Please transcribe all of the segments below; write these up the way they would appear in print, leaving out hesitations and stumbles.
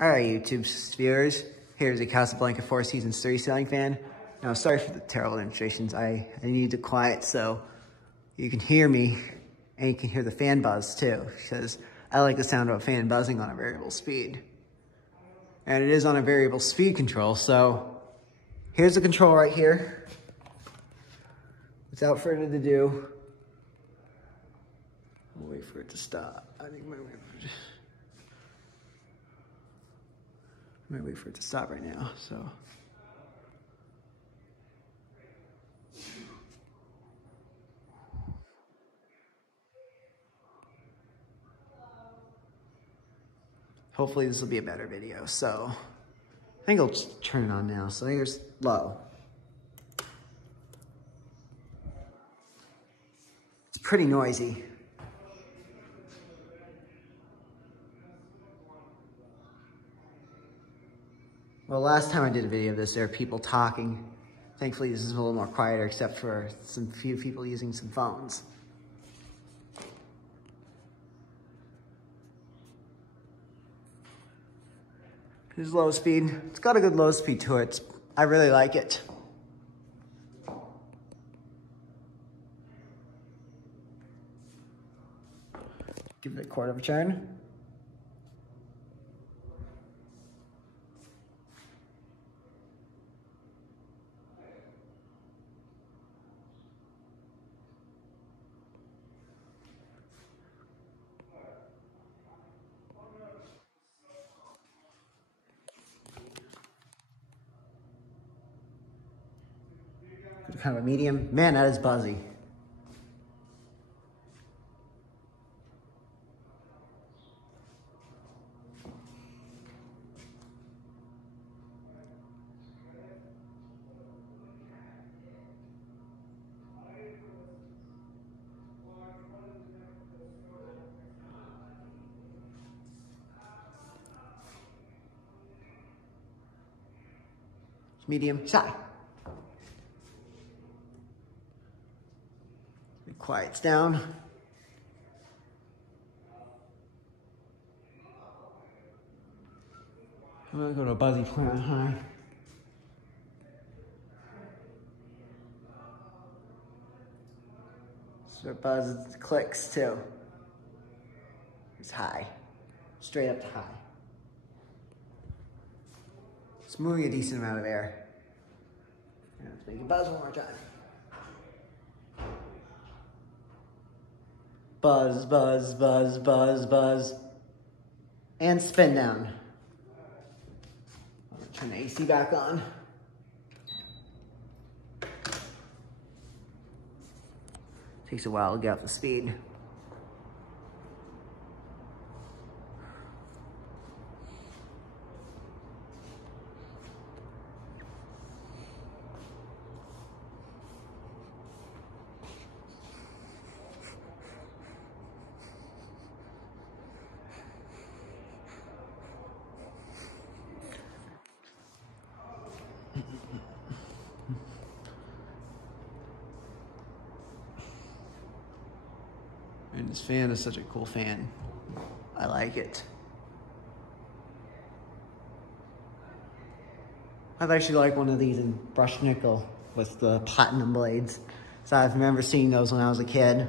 All right, YouTube viewers, here's a Casablanca 4 Seasons 3 ceiling fan. Now, sorry for the terrible demonstrations. I need to quiet so you can hear me and you can hear the fan buzz too, because I like the sound of a fan buzzing on a variable speed. And it is on a variable speed control, so here's the control right here. Without further ado, I'll wait for it to stop. I might wait for it to stop right now, so. Hopefully this will be a better video, so. I think I'll just turn it on now. So here's low. It's pretty noisy. Well, last time I did a video of this, there were people talking. Thankfully, this is a little more quieter, except for some few people using some phones. Here's low speed. It's got a good low speed to it. I really like it. Give it a quarter of a turn. Kind of a medium. Man, that is buzzy. Medium, high. It quiets down. I'm gonna go to a buzzy point on high. So it buzzes, clicks too. It's high, straight up to high. It's moving a decent amount of air. Let's make it buzz one more time. Buzz, buzz, buzz, buzz, buzz. And spin down. I'm gonna turn the AC back on. Takes a while to get up to speed. And this fan is such a cool fan. I like it. I'd actually like one of these in brushed nickel with the platinum blades. So I remember seeing those when I was a kid.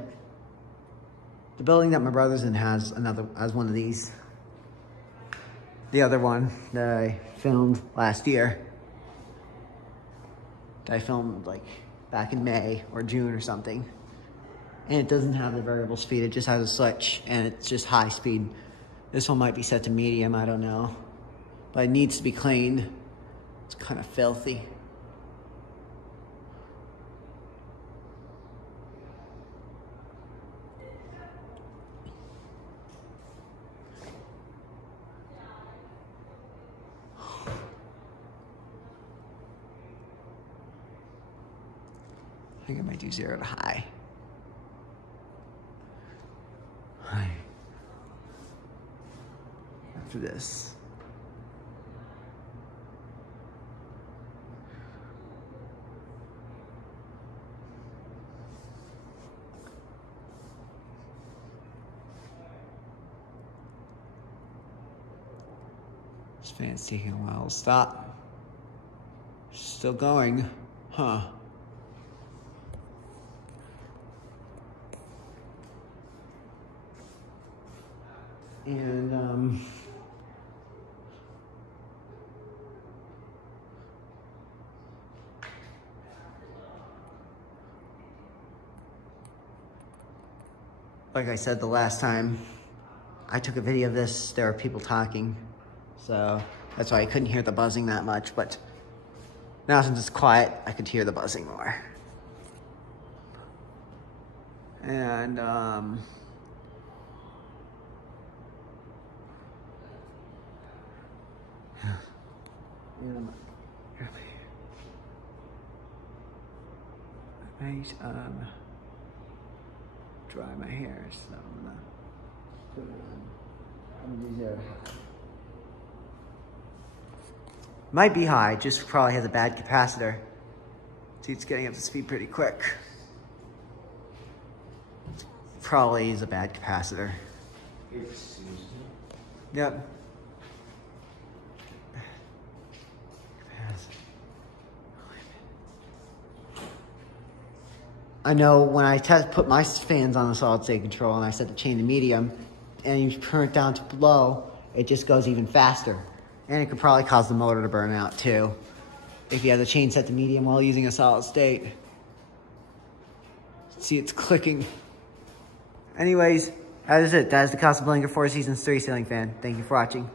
The building that my brother's in has one of these. The other one that I filmed last year. That I filmed like back in May or June or something. And it doesn't have the variable speed, it just has a switch and it's just high speed. This one might be set to medium, I don't know. But it needs to be cleaned. It's kind of filthy. I think I might do 0 to high. After this. This fan's taking a while to stop. Still going. Huh. And, like I said the last time I took a video of this, there were people talking. So that's why I couldn't hear the buzzing that much, but now since it's quiet, I could hear the buzzing more. And, I might dry my hair, so I'm gonna put it on. Might be high, just probably has a bad capacitor. See, it's getting up to speed pretty quick. Probably is a bad capacitor. Yep. I know when I put my fans on the solid state control and I set the chain to medium and you turn it down to low, it just goes even faster. And it could probably cause the motor to burn out too if you have the chain set to medium while using a solid state. See, it's clicking. Anyways, that is it. That is the Casablanca 4 Seasons 3 ceiling fan. Thank you for watching.